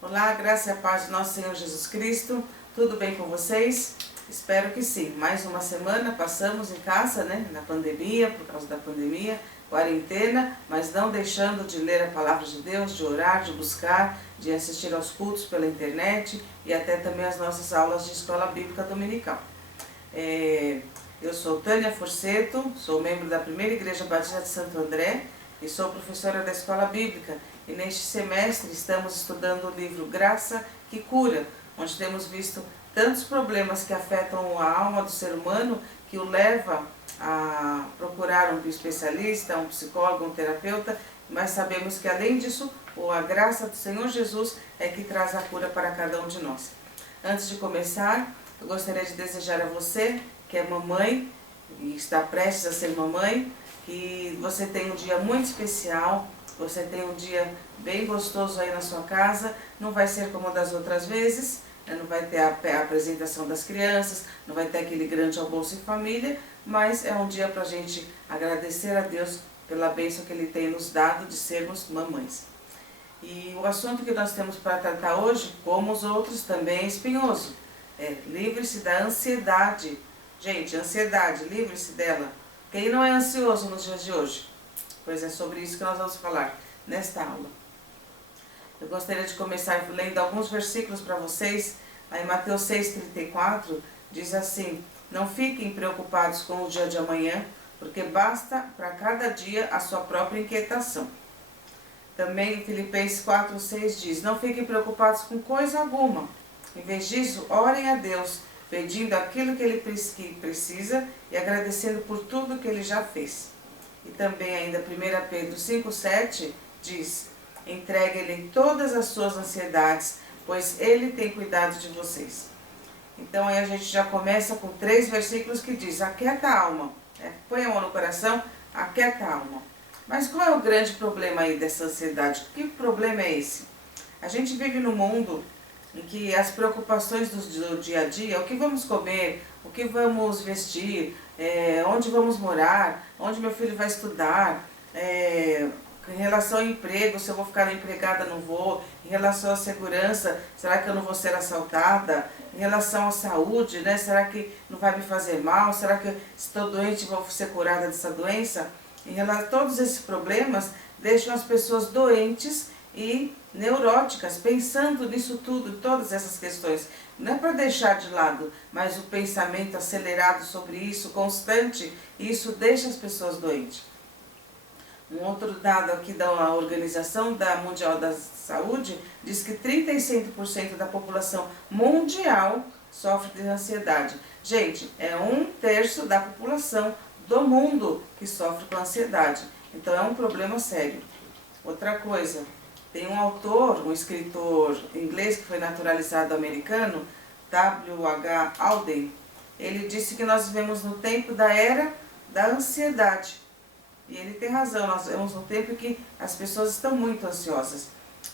Olá, graça e a paz de nosso Senhor Jesus Cristo. Tudo bem com vocês? Espero que sim. Mais uma semana passamos em casa, na pandemia, por causa da pandemia, quarentena, mas não deixando de ler a palavra de Deus, de orar, de buscar, de assistir aos cultos pela internet e até também as nossas aulas de escola bíblica dominical. Eu sou Tânia Forceto, sou membro da Primeira Igreja Batista de Santo André e sou professora da escola bíblica. E neste semestre estamos estudando o livro Graça que Cura, onde temos visto tantos problemas que afetam a alma do ser humano que o leva a procurar um especialista, um psicólogo, um terapeuta, mas sabemos que além disso, a graça do Senhor Jesus é que traz a cura para cada um de nós. Antes de começar, eu gostaria de desejar a você que é mamãe e está prestes a ser mamãe, que você tenha um dia muito especial, você tenha um dia bem gostoso aí na sua casa. Não vai ser como das outras vezes, não vai ter a apresentação das crianças, não vai ter aquele grande almoço em família, mas é um dia para a gente agradecer a Deus pela bênção que Ele tem nos dado de sermos mamães. E o assunto que nós temos para tratar hoje, como os outros, também é espinhoso. Livre-se da ansiedade. Gente, ansiedade, livre-se dela. Quem não é ansioso nos dias de hoje? Pois é sobre isso que nós vamos falar nesta aula. Eu gostaria de começar lendo alguns versículos para vocês. Aí em Mateus 6,34 diz assim: não fiquem preocupados com o dia de amanhã, porque basta para cada dia a sua própria inquietação. Também em Filipenses 4,6 diz: não fiquem preocupados com coisa alguma. Em vez disso, orem a Deus, pedindo aquilo que Ele precisa e agradecendo por tudo que Ele já fez. E também ainda 1 Pedro 5,7 diz: entregue-lhe todas as suas ansiedades, pois Ele tem cuidado de vocês. Então aí a gente já começa com 3 versículos que diz: aquieta a alma, põe a mão no coração, aquieta a alma. Mas qual é o grande problema aí dessa ansiedade? Que problema é esse? A gente vive num mundo em que as preocupações do dia a dia, o que vamos comer, o que vamos vestir, onde vamos morar, onde meu filho vai estudar, em relação ao emprego, se eu vou ficar empregada, não vou, em relação à segurança, será que eu não vou ser assaltada, em relação à saúde, será que não vai me fazer mal, será que se estou doente vou ser curada dessa doença? Em relação a todos esses problemas, deixam as pessoas doentes e neuróticas, pensando nisso tudo, todas essas questões. Não é para deixar de lado, mas o pensamento acelerado sobre isso, constante, isso deixa as pessoas doentes. Um outro dado aqui da Organização Mundial da Saúde diz que 35% da população mundial sofre de ansiedade. Gente, é 1/3 da população do mundo que sofre com ansiedade. Então é um problema sério. Outra coisa, tem um autor, um escritor inglês que foi naturalizado americano, W.H. Auden. Ele disse que nós vivemos no tempo da era da ansiedade. E ele tem razão, nós vivemos num tempo que as pessoas estão muito ansiosas.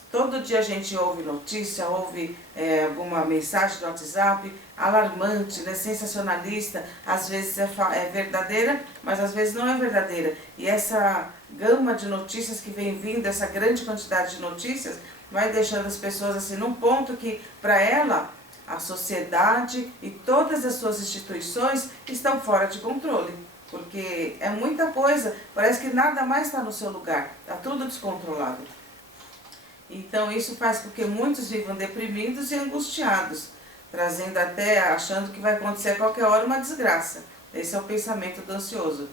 Todo dia a gente ouve notícia, ouve alguma mensagem do WhatsApp, alarmante, sensacionalista, às vezes é verdadeira, mas às vezes não é verdadeira. E essa gama de notícias que vem vindo, essa grande quantidade de notícias, vai deixando as pessoas assim num ponto que, para ela, a sociedade e todas as suas instituições estão fora de controle. Porque é muita coisa, parece que nada mais está no seu lugar, está tudo descontrolado. Então isso faz com que muitos vivam deprimidos e angustiados, trazendo até, achando que vai acontecer a qualquer hora uma desgraça. Esse é o pensamento do ansioso.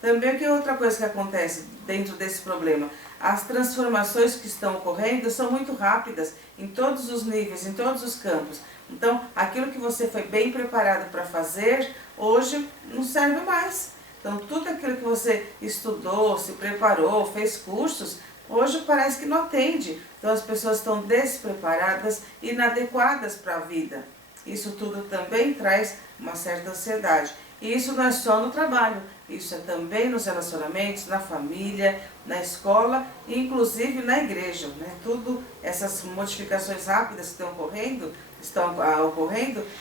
Também, que outra coisa que acontece dentro desse problema? As transformações que estão ocorrendo são muito rápidas, em todos os níveis, em todos os campos. Então, aquilo que você foi bem preparado para fazer, hoje não serve mais. Então, tudo aquilo que você estudou, se preparou, fez cursos, hoje parece que não atende. Então as pessoas estão despreparadas, inadequadas para a vida. Isso tudo também traz uma certa ansiedade. E isso não é só no trabalho, isso é também nos relacionamentos, na família, na escola e inclusive na igreja. Tudo essas modificações rápidas que estão ocorrendo,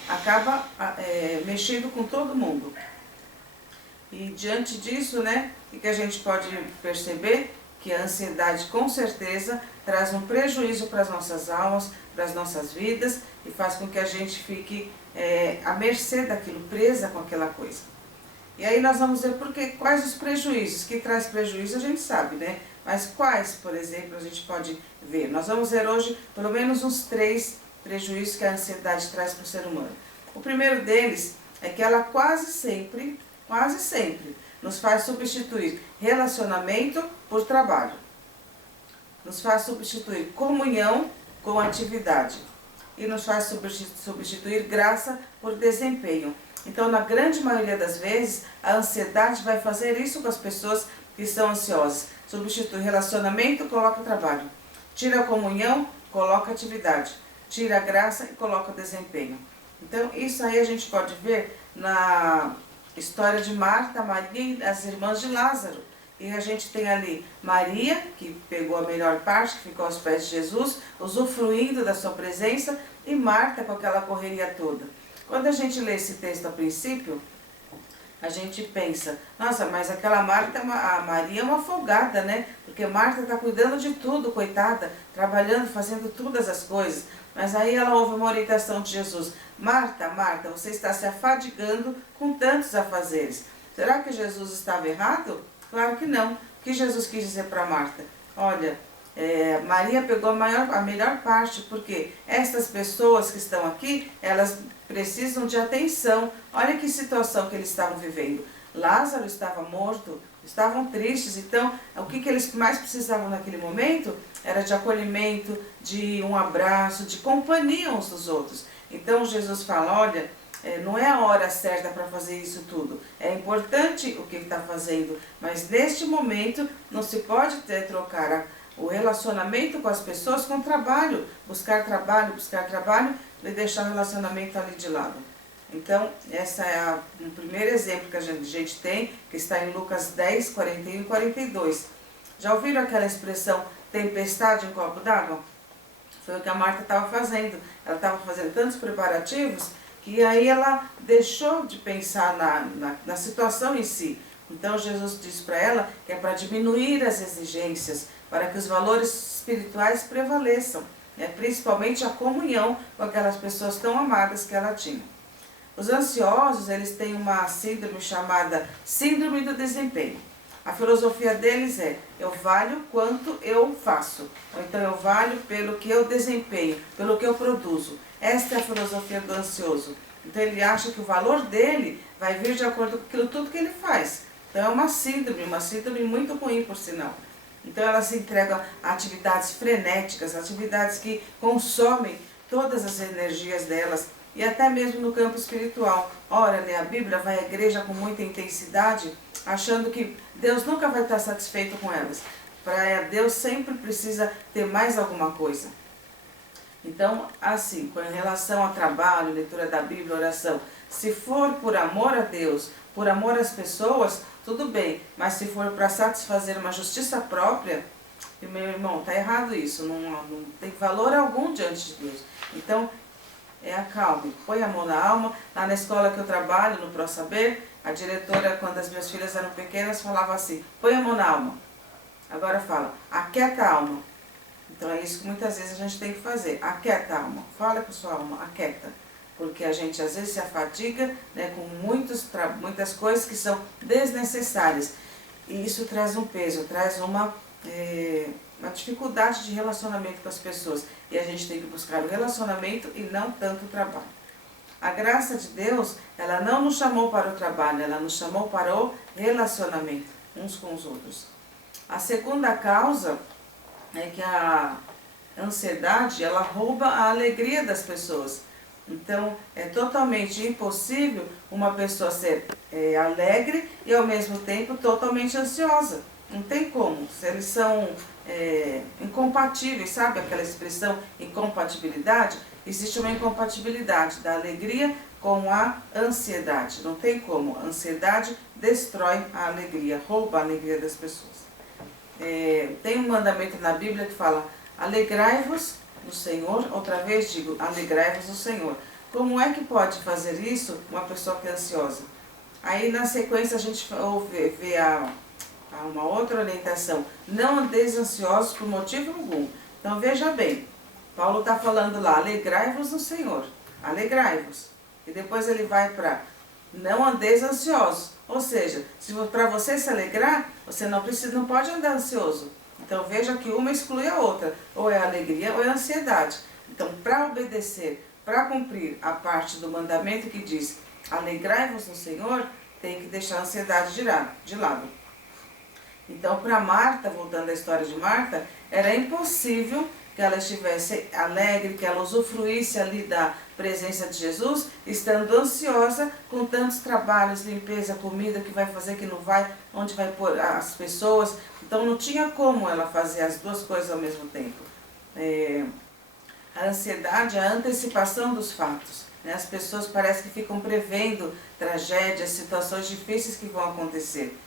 acaba mexendo com todo mundo. E diante disso, o que a gente pode perceber? que a ansiedade com certeza traz um prejuízo para as nossas almas, para as nossas vidas e faz com que a gente fique à mercê daquilo, presa com aquela coisa. E aí nós vamos ver quais os prejuízos. Que traz prejuízo a gente sabe, né? Mas quais, por exemplo, a gente pode ver? Nós vamos ver hoje pelo menos uns 3 prejuízos que a ansiedade traz para o ser humano. O primeiro deles é que ela quase sempre, nos faz substituir relacionamento por trabalho. Nos faz substituir comunhão com atividade. E nos faz substituir graça por desempenho. Então, na grande maioria das vezes, a ansiedade vai fazer isso com as pessoas que estão ansiosas. Substitui relacionamento, coloca trabalho. Tira a comunhão, coloca atividade. Tira a graça e coloca desempenho. Então, isso aí a gente pode ver na história de Marta, Maria e as irmãs de Lázaro. E a gente tem ali Maria, que pegou a melhor parte, que ficou aos pés de Jesus, usufruindo da sua presença, e Marta com aquela correria toda. Quando a gente lê esse texto a princípio, a gente pensa, nossa, mas aquela Marta, a Maria é uma folgada, né? Porque Marta está cuidando de tudo, coitada, trabalhando, fazendo todas as coisas. Mas aí ela ouve uma orientação de Jesus. Marta, Marta, você está se afadigando com tantos afazeres. Será que Jesus estava errado? Claro que não. O que Jesus quis dizer para Marta? Olha, Maria pegou a melhor parte, porque estas pessoas que estão aqui, elas precisam de atenção. Olha que situação que eles estavam vivendo. Lázaro estava morto, estavam tristes, então o que eles mais precisavam naquele momento era de acolhimento, de um abraço, de companhia uns dos outros. Então Jesus fala, olha, não é a hora certa para fazer isso tudo. É importante o que está fazendo, mas neste momento não se pode trocar o relacionamento com as pessoas com trabalho, buscar trabalho e deixar o relacionamento ali de lado. Então, esse é o primeiro exemplo que a gente tem, que está em Lucas 10, 41 e 42. Já ouviram aquela expressão, tempestade em copo d'água? Foi o que a Marta estava fazendo. Ela estava fazendo tantos preparativos que aí ela deixou de pensar na situação em si. Então Jesus disse para ela que é para diminuir as exigências, para que os valores espirituais prevaleçam, principalmente a comunhão com aquelas pessoas tão amadas que ela tinha. Os ansiosos, eles têm uma síndrome chamada síndrome do desempenho. A filosofia deles é, eu valho quanto eu faço, ou então eu valho pelo que eu desempenho, pelo que eu produzo. Esta é a filosofia do ansioso. Então ele acha que o valor dele vai vir de acordo com aquilo tudo que ele faz. Então é uma síndrome muito ruim, por sinal. Então ela se entrega a atividades frenéticas, atividades que consomem todas as energias delas, e até mesmo no campo espiritual. Ora, lê a Bíblia, vai à igreja com muita intensidade, achando que Deus nunca vai estar satisfeito com elas. Para Deus sempre precisa ter mais alguma coisa. Então, assim, com relação ao trabalho, leitura da Bíblia, oração, se for por amor a Deus, por amor às pessoas, tudo bem. Mas se for para satisfazer uma justiça própria, meu irmão, está errado isso. Não tem valor algum diante de Deus. Então, acalme, põe a mão na alma. Lá na escola que eu trabalho, no ProSaber, a diretora, quando as minhas filhas eram pequenas, falava assim, põe a mão na alma. Agora fala, aquieta a alma. Então é isso que muitas vezes a gente tem que fazer, aquieta a alma, fala com sua alma, aquieta. Porque a gente às vezes se afadiga, né, com muitas coisas que são desnecessárias. E isso traz um peso, traz uma dificuldade de relacionamento com as pessoas. E a gente tem que buscar o relacionamento e não tanto o trabalho. A graça de Deus, ela não nos chamou para o trabalho, ela nos chamou para o relacionamento uns com os outros. A segunda causa é que a ansiedade, ela rouba a alegria das pessoas. Então, é totalmente impossível uma pessoa ser alegre e ao mesmo tempo totalmente ansiosa. Não tem como. Se eles são incompatíveis, sabe aquela expressão incompatibilidade? Existe uma incompatibilidade da alegria com a ansiedade. Não tem como. A ansiedade destrói a alegria, rouba a alegria das pessoas. Tem um mandamento na Bíblia que fala, alegrai-vos no Senhor, outra vez digo, alegrai-vos no Senhor. Como é que pode fazer isso uma pessoa que é ansiosa? Aí na sequência a gente vê a uma outra orientação. Não andeis ansiosos por motivo algum. Então veja bem, Paulo está falando lá, alegrai-vos no Senhor, alegrai-vos. E depois ele vai para não andeis ansiosos. Ou seja, se para você se alegrar, você não pode andar ansioso. Então veja que uma exclui a outra, ou é a alegria ou é a ansiedade. Então para obedecer, para cumprir a parte do mandamento que diz alegrai-vos no Senhor, tem que deixar a ansiedade de lado. Então para Marta, voltando à história de Marta, era impossível que ela estivesse alegre, que ela usufruísse ali da presença de Jesus, estando ansiosa com tantos trabalhos, limpeza, comida, que vai fazer, que não vai, onde vai pôr as pessoas. Então não tinha como ela fazer as duas coisas ao mesmo tempo. A ansiedade é a antecipação dos fatos. As pessoas parecem que ficam prevendo tragédias, situações difíceis que vão acontecer.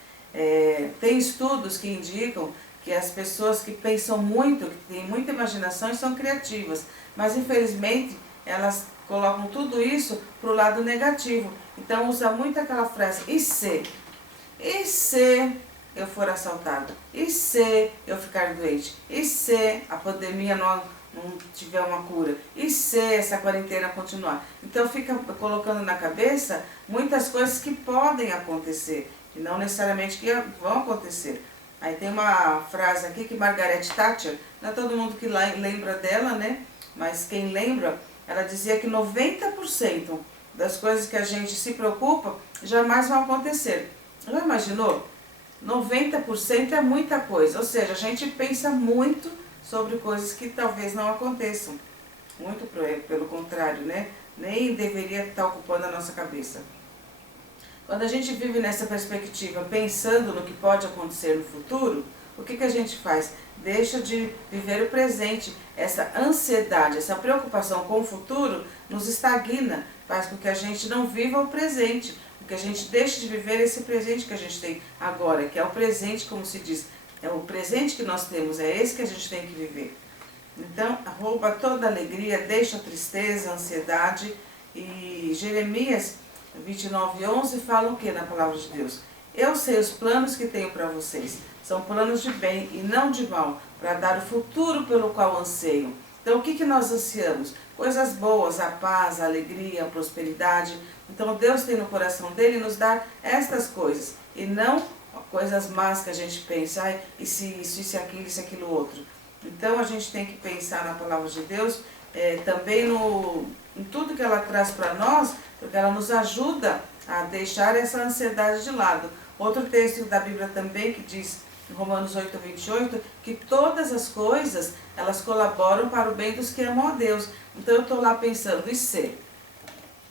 Tem estudos que indicam que as pessoas que pensam muito, que têm muita imaginação e são criativas, mas infelizmente elas colocam tudo isso para o lado negativo. Então usa muito aquela frase, e se? E se eu for assaltada? E se eu ficar doente? E se a pandemia não tiver uma cura? E se essa quarentena continuar? Então fica colocando na cabeça muitas coisas que podem acontecer, e não necessariamente que vão acontecer. Aí tem uma frase aqui que Margaret Thatcher, não é todo mundo que lembra dela, né? Mas quem lembra, ela dizia que 90% das coisas que a gente se preocupa jamais vão acontecer. Já imaginou? 90% é muita coisa, ou seja, a gente pensa muito sobre coisas que talvez não aconteçam. Muito pelo contrário, né? Nem deveria estar ocupando a nossa cabeça. Quando a gente vive nessa perspectiva, pensando no que pode acontecer no futuro, o que a gente faz? Deixa de viver o presente. Essa ansiedade, essa preocupação com o futuro nos estagna, faz com que a gente não viva o presente, que a gente deixe de viver esse presente que a gente tem agora, que é o presente, como se diz, é o presente que nós temos, é esse que a gente tem que viver. Então, rouba toda a alegria, deixa a tristeza, a ansiedade. E Jeremias 29:11 fala o que na palavra de Deus? Eu sei os planos que tenho para vocês, são planos de bem e não de mal, para dar o futuro pelo qual anseiam. Então o que nós ansiamos? Coisas boas, a paz, a alegria, a prosperidade. Então Deus tem no coração dele nos dar estas coisas, e não coisas más que a gente pensa, e se isso, e se aquilo, e se aquilo outro. Então a gente tem que pensar na palavra de Deus, também em tudo que ela traz para nós, porque ela nos ajuda a deixar essa ansiedade de lado. Outro texto da Bíblia também que diz, em Romanos 8:28, que todas as coisas, elas colaboram para o bem dos que amam a Deus. Então eu estou lá pensando, e se?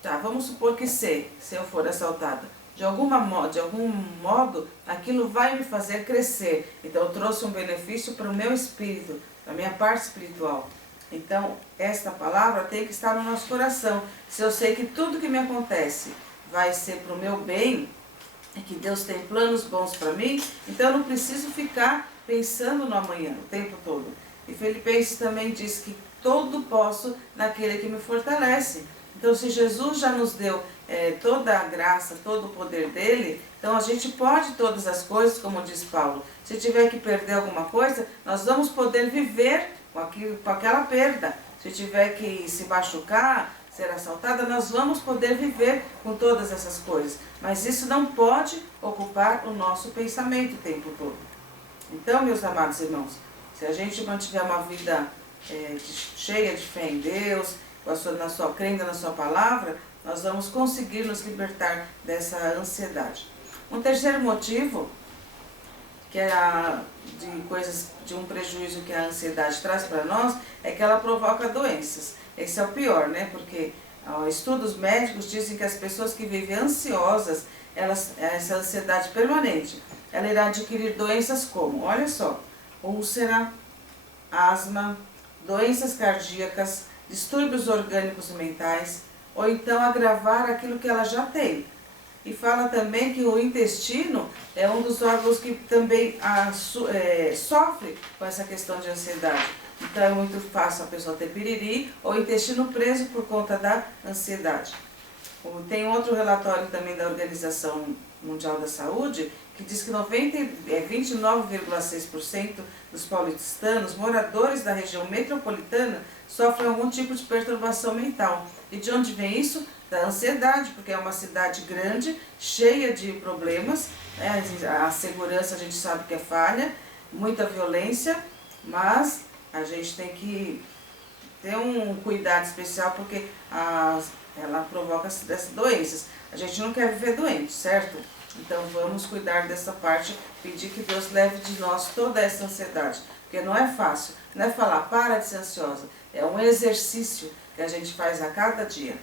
Tá, vamos supor que se eu for assaltada. De algum modo, aquilo vai me fazer crescer. Então eu trouxe um benefício para o meu espírito, para a minha parte espiritual. Então, esta palavra tem que estar no nosso coração. Se eu sei que tudo que me acontece vai ser para o meu bem, e que Deus tem planos bons para mim, então eu não preciso ficar pensando no amanhã o tempo todo. E Filipenses também diz que tudo posso naquele que me fortalece. Então, se Jesus já nos deu toda a graça, todo o poder dele, então a gente pode todas as coisas, como diz Paulo. Se tiver que perder alguma coisa, nós vamos poder viver com aquela perda. Se tiver que se machucar, ser assaltada, nós vamos poder viver com todas essas coisas. Mas isso não pode ocupar o nosso pensamento o tempo todo. Então, meus amados irmãos, se a gente mantiver uma vida cheia de fé em Deus, crendo na sua palavra, nós vamos conseguir nos libertar dessa ansiedade. Um terceiro motivo, que é de um prejuízo que a ansiedade traz para nós, é que ela provoca doenças. Esse é o pior, né? Porque estudos médicos dizem que as pessoas que vivem ansiosas, essa ansiedade permanente, ela irá adquirir doenças como, olha só, úlcera, asma, doenças cardíacas, distúrbios orgânicos e mentais, ou então agravar aquilo que ela já tem. E fala também que o intestino é um dos órgãos que também sofre com essa questão de ansiedade. Então é muito fácil a pessoa ter piriri ou intestino preso por conta da ansiedade. Tem outro relatório também da Organização Mundial da Saúde que diz que 29,6% dos paulistanos, moradores da região metropolitana, sofrem algum tipo de perturbação mental. E de onde vem isso? Da ansiedade, porque é uma cidade grande, cheia de problemas, né? A segurança a gente sabe que é falha, muita violência, mas a gente tem que ter um cuidado especial porque ela provoca essas doenças. A gente não quer viver doente, certo? Então vamos cuidar dessa parte, pedir que Deus leve de nós toda essa ansiedade, porque não é fácil, não é falar para de ser ansiosa, é um exercício que a gente faz a cada dia.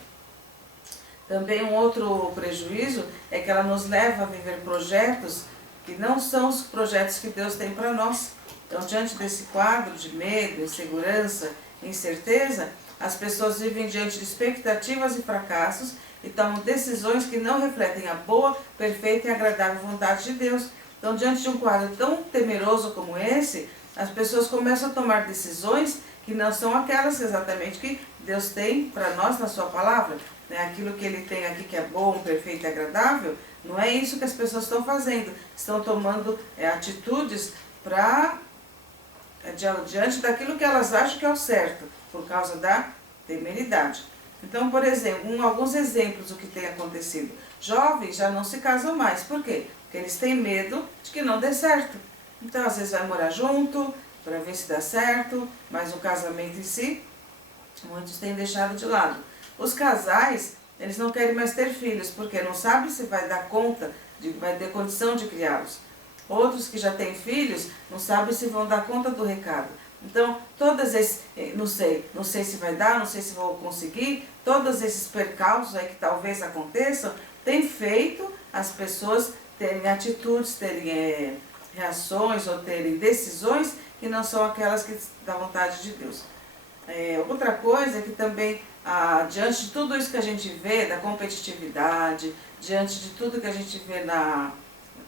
Também um outro prejuízo é que ela nos leva a viver projetos que não são os projetos que Deus tem para nós. Então, diante desse quadro de medo, insegurança, incerteza, as pessoas vivem diante de expectativas e fracassos e tomam decisões que não refletem a boa, perfeita e agradável vontade de Deus. Então, diante de um quadro tão temeroso como esse, as pessoas começam a tomar decisões que não são aquelas exatamente que Deus tem para nós na sua palavra. Aquilo que Ele tem aqui que é bom, perfeito e agradável, não é isso que as pessoas estão fazendo. Estão tomando atitudes diante daquilo que elas acham que é o certo, por causa da temeridade. Então, por exemplo, alguns exemplos do que tem acontecido. Jovens já não se casam mais. Por quê? Porque eles têm medo de que não dê certo. Então, às vezes vai morar junto, para ver se dá certo, mas o casamento em si, muitos têm deixado de lado. Os casais, eles não querem mais ter filhos, porque não sabem se vai dar conta, vai ter condição de criá-los. Outros que já têm filhos, não sabem se vão dar conta do recado. Então, todos esses, não sei se vai dar, não sei se vou conseguir, todos esses percalços aí que talvez aconteçam, tem feito as pessoas terem atitudes, terem reações ou terem decisões que não são aquelas que da vontade de Deus. Outra coisa é que também, diante de tudo isso que a gente vê, da competitividade, diante de tudo que a gente vê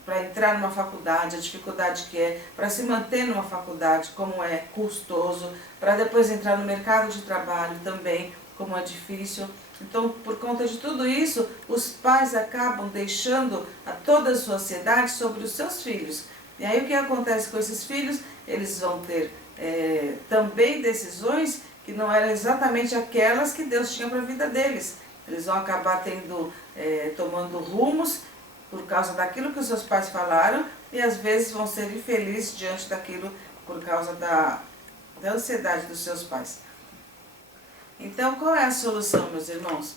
para entrar numa faculdade, a dificuldade que é, para se manter numa faculdade, como é custoso, para depois entrar no mercado de trabalho também, como é difícil. Então, por conta de tudo isso, os pais acabam deixando toda a sua ansiedade sobre os seus filhos. E aí o que acontece com esses filhos? Eles vão ter também decisões que não eram exatamente aquelas que Deus tinha para a vida deles. Eles vão acabar tomando rumos por causa daquilo que os seus pais falaram e às vezes vão ser infelizes diante daquilo por causa da ansiedade dos seus pais. Então, qual é a solução, meus irmãos?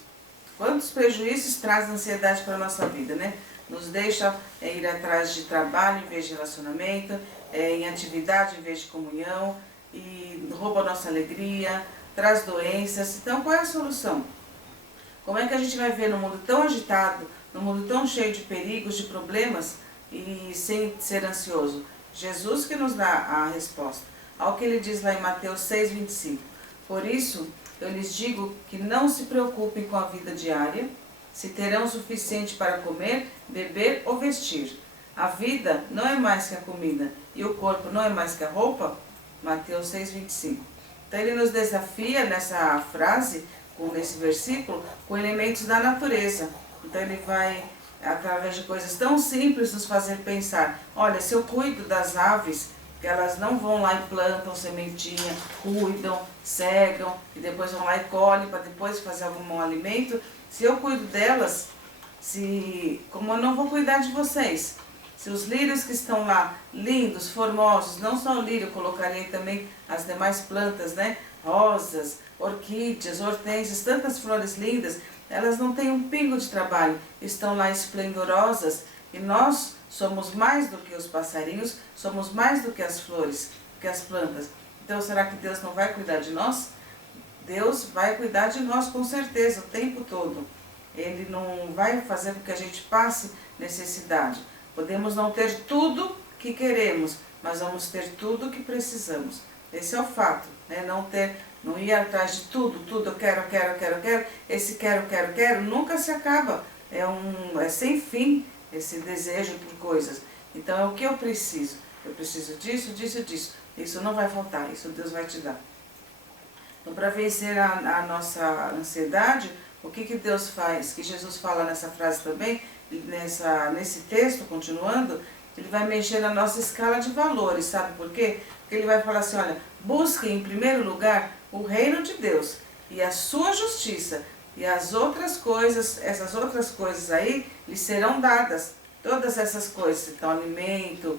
Quantos prejuízos traz a ansiedade para a nossa vida, né? Nos deixa ir atrás de trabalho em vez de relacionamento, em atividade em vez de comunhão, e rouba a nossa alegria, traz doenças. Então, qual é a solução? Como é que a gente vai ver num mundo tão agitado, num mundo tão cheio de perigos, de problemas, e sem ser ansioso? Jesus que nos dá a resposta. Ao que ele diz lá em Mateus 6,25. Por isso, eu lhes digo que não se preocupem com a vida diária, se terão o suficiente para comer, beber ou vestir. A vida não é mais que a comida, e o corpo não é mais que a roupa? Mateus 6,25. Então ele nos desafia nessa frase, nesse versículo, com elementos da natureza. Então ele vai, através de coisas tão simples, nos fazer pensar, olha, se eu cuido das aves, que elas não vão lá e plantam sementinha, cuidam, cegam, e depois vão lá e colhem para depois fazer algum alimento, se eu cuido delas, como eu não vou cuidar de vocês? Se os lírios que estão lá, lindos, formosos, não só o lírio, eu colocaria também as demais plantas, né? Rosas, orquídeas, hortênsias, tantas flores lindas, elas não têm um pingo de trabalho, estão lá esplendorosas, e nós somos mais do que os passarinhos, somos mais do que as flores, do que as plantas. Então, será que Deus não vai cuidar de nós? Deus vai cuidar de nós com certeza, o tempo todo. Ele não vai fazer com que a gente passe necessidade. Podemos não ter tudo que queremos, mas vamos ter tudo que precisamos. Esse é o fato, né? Não ir atrás de tudo, eu quero. Esse quero, nunca se acaba. É sem fim esse desejo por coisas. Então é o que eu preciso. Eu preciso disso. Isso não vai faltar, isso Deus vai te dar. Então, para vencer a nossa ansiedade, o que Deus faz? Que Jesus fala nessa frase também, nesse texto, continuando, ele vai mexer na nossa escala de valores, sabe por quê? Porque ele vai falar assim, olha, busquem em primeiro lugar o reino de Deus e a sua justiça, e as outras coisas, essas outras coisas aí, lhes serão dadas. Todas essas coisas, então alimento,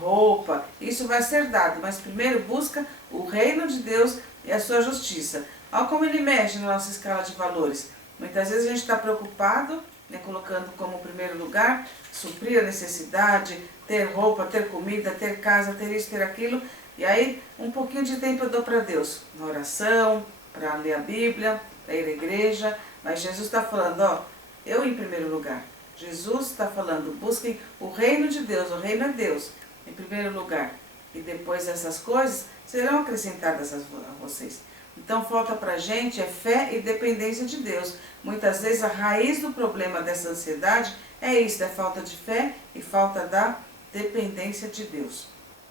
roupa, isso vai ser dado, mas primeiro busca o reino de Deus e a sua justiça. Olha como ele mexe na nossa escala de valores. Muitas vezes a gente está preocupado, né, colocando como primeiro lugar, suprir a necessidade, ter roupa, ter comida, ter casa, ter isso, ter aquilo, e aí um pouquinho de tempo eu dou para Deus, na oração, para ler a Bíblia, para ir à igreja, mas Jesus está falando, ó, eu em primeiro lugar. Jesus está falando, busquem o reino de Deus, o reino é Deus, em primeiro lugar. E depois essas coisas serão acrescentadas a vocês. Então falta para a gente fé e dependência de Deus. Muitas vezes a raiz do problema dessa ansiedade é isso, é falta de fé e falta da dependência de Deus.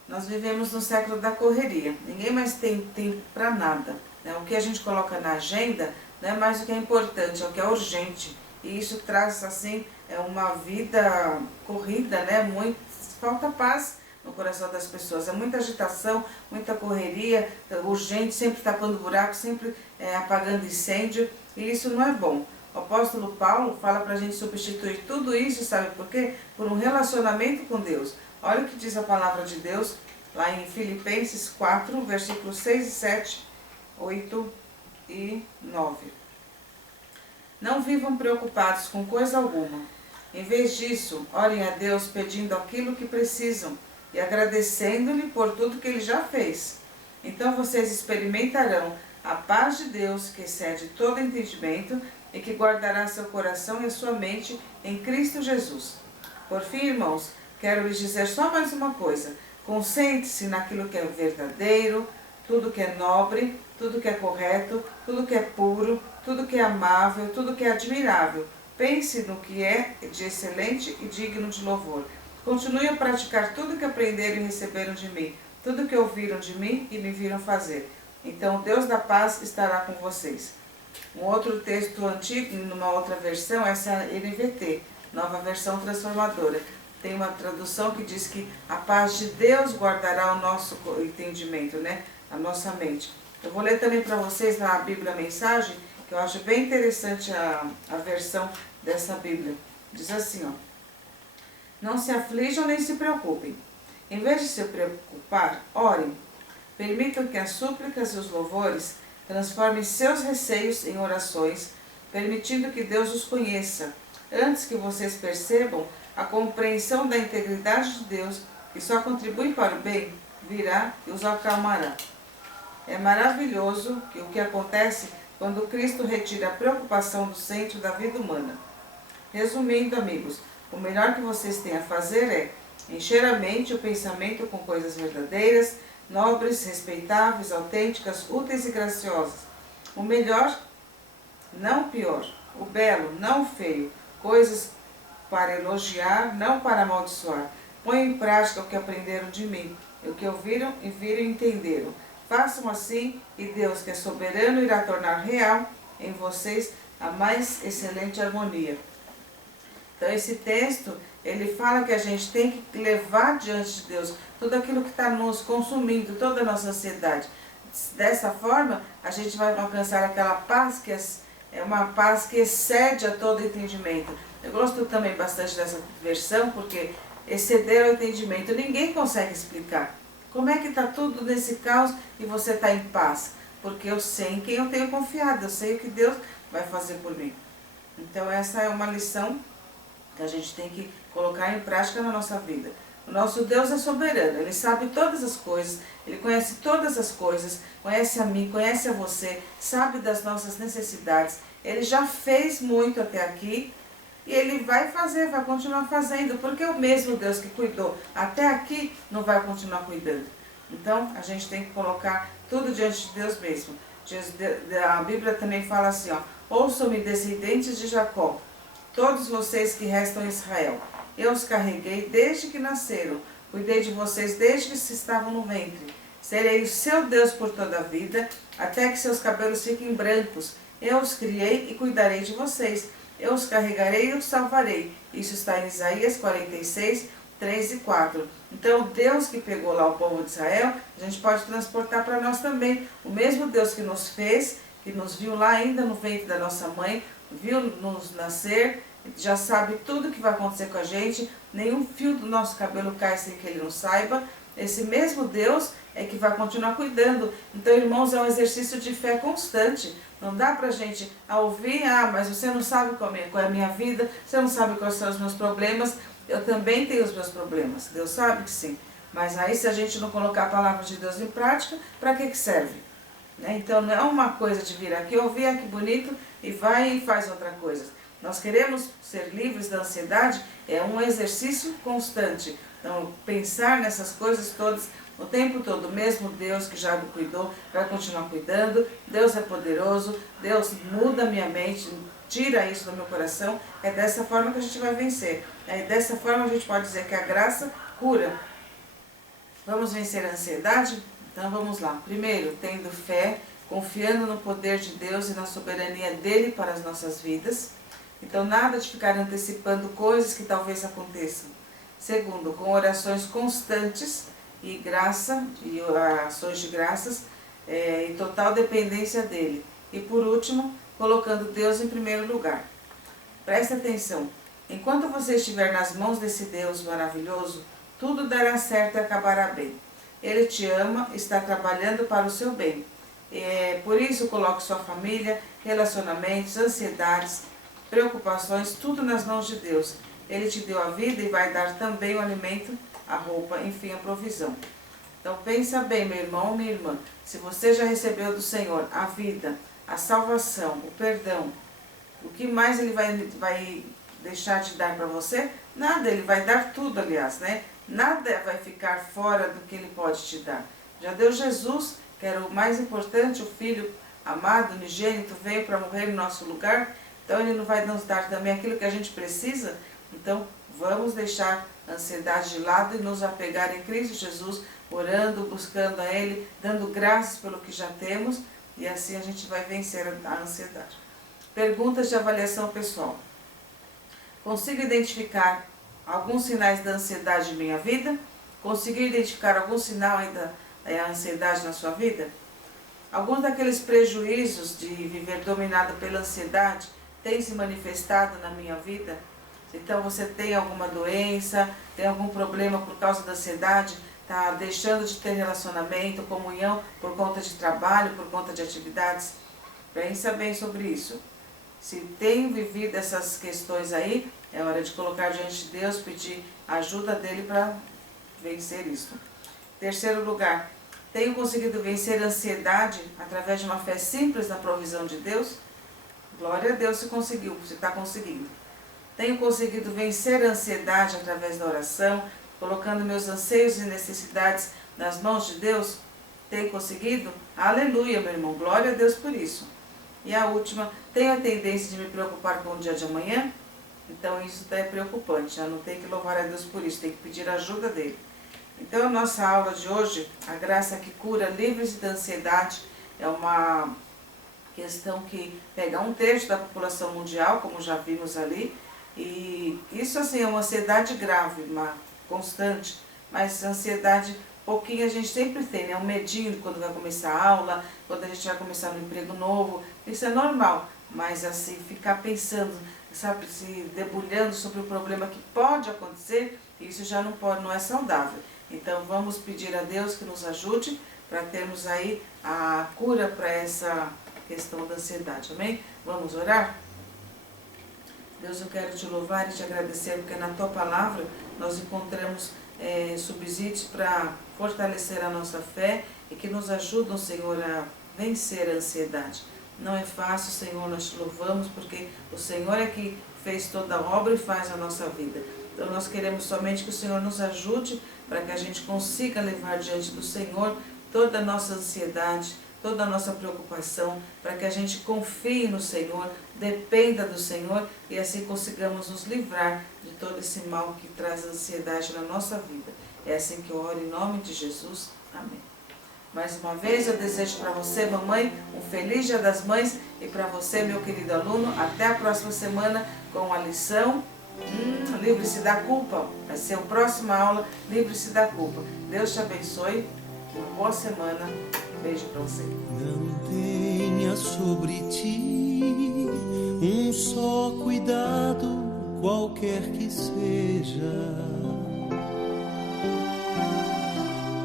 Nós vivemos no século da correria, ninguém mais tem tempo para nada. Né? O que a gente coloca na agenda não é mais o que é importante, é o que é urgente. E isso traz assim uma vida corrida, né? Muito, falta paz no coração das pessoas, é muita agitação, muita correria, urgente, sempre tapando buraco, sempre apagando incêndio, e isso não é bom. O apóstolo Paulo fala para a gente substituir tudo isso, sabe por quê? Por um relacionamento com Deus. Olha o que diz a palavra de Deus, lá em Filipenses 4, versículos 6 e 7, 8 e 9. Não vivam preocupados com coisa alguma. Em vez disso, orem a Deus pedindo aquilo que precisam e agradecendo-lhe por tudo que Ele já fez. Então vocês experimentarão a paz de Deus que excede todo entendimento e que guardará seu coração e a sua mente em Cristo Jesus. Por fim, irmãos, quero lhes dizer só mais uma coisa. Concentre-se naquilo que é verdadeiro, tudo que é nobre, tudo que é correto, tudo que é puro, tudo que é amável, tudo que é admirável. Pense no que é de excelente e digno de louvor. Continue a praticar tudo que aprenderam e receberam de mim, tudo que ouviram de mim e me viram fazer. Então o Deus da paz estará com vocês. Um outro texto antigo, numa outra versão, essa é a NVT, Nova Versão Transformadora. Tem uma tradução que diz que a paz de Deus guardará o nosso entendimento, né? A nossa mente. Eu vou ler também para vocês na Bíblia Mensagem, que eu acho bem interessante a versão dessa Bíblia. Diz assim, ó. Não se aflijam nem se preocupem. Em vez de se preocupar, orem. Permitam que as súplicas e os louvores transformem seus receios em orações, permitindo que Deus os conheça, antes que vocês percebam a compreensão da integridade de Deus, que só contribui para o bem, virá e os acalmará. É maravilhoso o que acontece quando Cristo retira a preocupação do centro da vida humana. Resumindo, amigos, o melhor que vocês têm a fazer é encher a mente e o pensamento com coisas verdadeiras, nobres, respeitáveis, autênticas, úteis e graciosas. O melhor, não o pior. O belo, não o feio. Coisas para elogiar, não para amaldiçoar. Ponham em prática o que aprenderam de mim, o que ouviram e viram e entenderam. Façam assim e Deus, que é soberano, irá tornar real em vocês a mais excelente harmonia. Então esse texto, ele fala que a gente tem que levar diante de Deus tudo aquilo que está nos consumindo, toda a nossa ansiedade. Dessa forma, a gente vai alcançar aquela paz que é uma paz que excede a todo entendimento. Eu gosto também bastante dessa versão, porque exceder o entendimento, ninguém consegue explicar. Como é que está tudo nesse caos e você está em paz? Porque eu sei em quem eu tenho confiado, eu sei o que Deus vai fazer por mim. Então essa é uma lição que a gente tem que colocar em prática na nossa vida. O nosso Deus é soberano, Ele sabe todas as coisas, Ele conhece todas as coisas, conhece a mim, conhece a você, sabe das nossas necessidades. Ele já fez muito até aqui e Ele vai fazer, vai continuar fazendo, porque o mesmo Deus que cuidou até aqui não vai continuar cuidando. Então a gente tem que colocar tudo diante de Deus mesmo. A Bíblia também fala assim, ó, ouçam-me, descendentes de Jacó, todos vocês que restam em Israel. Eu os carreguei desde que nasceram, cuidei de vocês desde que estavam no ventre. Serei o seu Deus por toda a vida, até que seus cabelos fiquem brancos. Eu os criei e cuidarei de vocês. Eu os carregarei e os salvarei. Isso está em Isaías 46, 3 e 4. Então, o Deus que pegou lá o povo de Israel, a gente pode transportar para nós também. O mesmo Deus que nos fez, que nos viu lá ainda no ventre da nossa mãe, viu nos nascer, já sabe tudo que vai acontecer com a gente, nenhum fio do nosso cabelo cai sem que Ele não saiba. Esse mesmo Deus é que vai continuar cuidando. Então, irmãos, é um exercício de fé constante. Não dá pra gente ouvir, mas você não sabe qual é a minha vida, você não sabe quais são os meus problemas. Eu também tenho os meus problemas, Deus sabe que sim. Mas aí, se a gente não colocar a palavra de Deus em prática, para que serve? Né? Então, não é uma coisa de vir aqui, ouvir, que bonito, e vai e faz outra coisa. Nós queremos ser livres da ansiedade, é um exercício constante. Então, pensar nessas coisas todas, o tempo todo, mesmo Deus que já me cuidou, vai continuar cuidando. Deus é poderoso, Deus muda a minha mente, tira isso do meu coração. É dessa forma que a gente vai vencer. É dessa forma a gente pode dizer que a graça cura. Vamos vencer a ansiedade? Então vamos lá. Primeiro, tendo fé, confiando no poder de Deus e na soberania dele para as nossas vidas. Então nada de ficar antecipando coisas que talvez aconteçam. Segundo, com orações constantes e graça, e ações de graças, em total dependência dele. E por último, colocando Deus em primeiro lugar. Preste atenção, enquanto você estiver nas mãos desse Deus maravilhoso, tudo dará certo e acabará bem. Ele te ama, está trabalhando para o seu bem. Por isso, coloque sua família, relacionamentos, ansiedades, preocupações, tudo nas mãos de Deus. Ele te deu a vida e vai dar também o alimento, a roupa, enfim, a provisão. Então pensa bem, meu irmão, minha irmã, se você já recebeu do Senhor a vida, a salvação, o perdão, o que mais Ele vai deixar de dar para você? Nada, Ele vai dar tudo, aliás, né? Nada vai ficar fora do que Ele pode te dar. Já deu Jesus, que era o mais importante, o Filho amado, unigênito, veio para morrer no nosso lugar, então Ele não vai nos dar também aquilo que a gente precisa? Então, vamos deixar a ansiedade de lado e nos apegar em Cristo Jesus, orando, buscando a Ele, dando graças pelo que já temos, e assim a gente vai vencer a ansiedade. Perguntas de avaliação pessoal. Consigo identificar alguns sinais da ansiedade em minha vida? Conseguiu identificar algum sinal aí da ansiedade na sua vida? Alguns daqueles prejuízos de viver dominado pela ansiedade têm se manifestado na minha vida? Então você tem alguma doença, tem algum problema por causa da ansiedade, está deixando de ter relacionamento, comunhão por conta de trabalho, por conta de atividades? Pensa bem sobre isso. Se tem vivido essas questões aí, é hora de colocar diante de Deus, pedir ajuda dele para vencer isso. Terceiro lugar, tenho conseguido vencer a ansiedade através de uma fé simples na provisão de Deus? Glória a Deus se conseguiu, se está conseguindo. Tenho conseguido vencer a ansiedade através da oração, colocando meus anseios e necessidades nas mãos de Deus? Tenho conseguido? Aleluia, meu irmão, glória a Deus por isso. E a última, tenho a tendência de me preocupar com o dia de amanhã? Então isso é preocupante, já não tem que louvar a Deus por isso, tem que pedir a ajuda dele. Então a nossa aula de hoje, a graça que cura, livre-se da ansiedade, é uma questão que pega 1/3 da população mundial, como já vimos ali, e isso assim é uma ansiedade grave, uma constante, mas ansiedade pouquinho a gente sempre tem, né? Um medinho quando vai começar a aula, quando a gente vai começar um emprego novo, isso é normal, mas assim, ficar pensando, sabe, se debulhando sobre o problema que pode acontecer, isso já não é saudável. Então vamos pedir a Deus que nos ajude para termos aí a cura para essa questão da ansiedade, amém? Vamos orar? Deus, eu quero te louvar e te agradecer, porque na tua palavra nós encontramos subsídios para fortalecer a nossa fé e que nos ajudam, Senhor, a vencer a ansiedade. Não é fácil, Senhor, nós te louvamos, porque o Senhor é que fez toda a obra e faz a nossa vida. Então nós queremos somente que o Senhor nos ajude para que a gente consiga levar diante do Senhor toda a nossa ansiedade, toda a nossa preocupação, para que a gente confie no Senhor, dependa do Senhor e assim consigamos nos livrar de todo esse mal que traz ansiedade na nossa vida. É assim que eu oro em nome de Jesus. Amém. Mais uma vez eu desejo para você, mamãe, um feliz Dia das Mães e para você, meu querido aluno, até a próxima semana com a lição Livre-se da culpa. Vai ser a próxima aula, livre-se da culpa. Deus te abençoe. Uma boa semana. Beijo pra você. Não tenha sobre ti um só cuidado, qualquer que seja,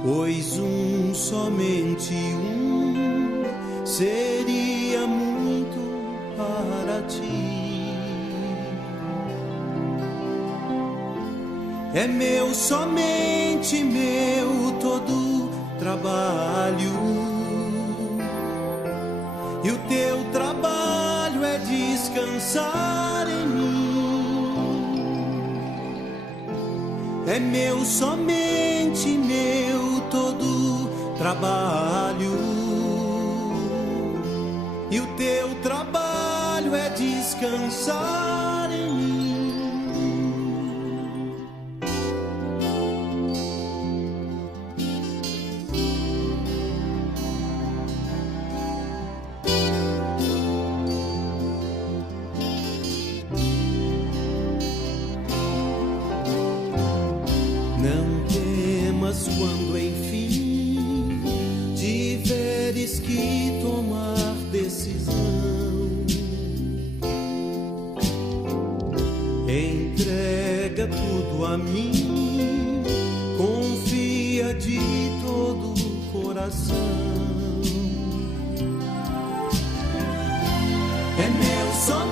pois somente seria muito para ti. É meu, somente meu, todo trabalho, e o teu trabalho é descansar em mim. É meu, somente meu, todo trabalho, e o teu trabalho é descansar em mim. Não temas quando enfim tiveres que tomar decisão. Entrega tudo a mim, confia de todo o coração. É meu sonho.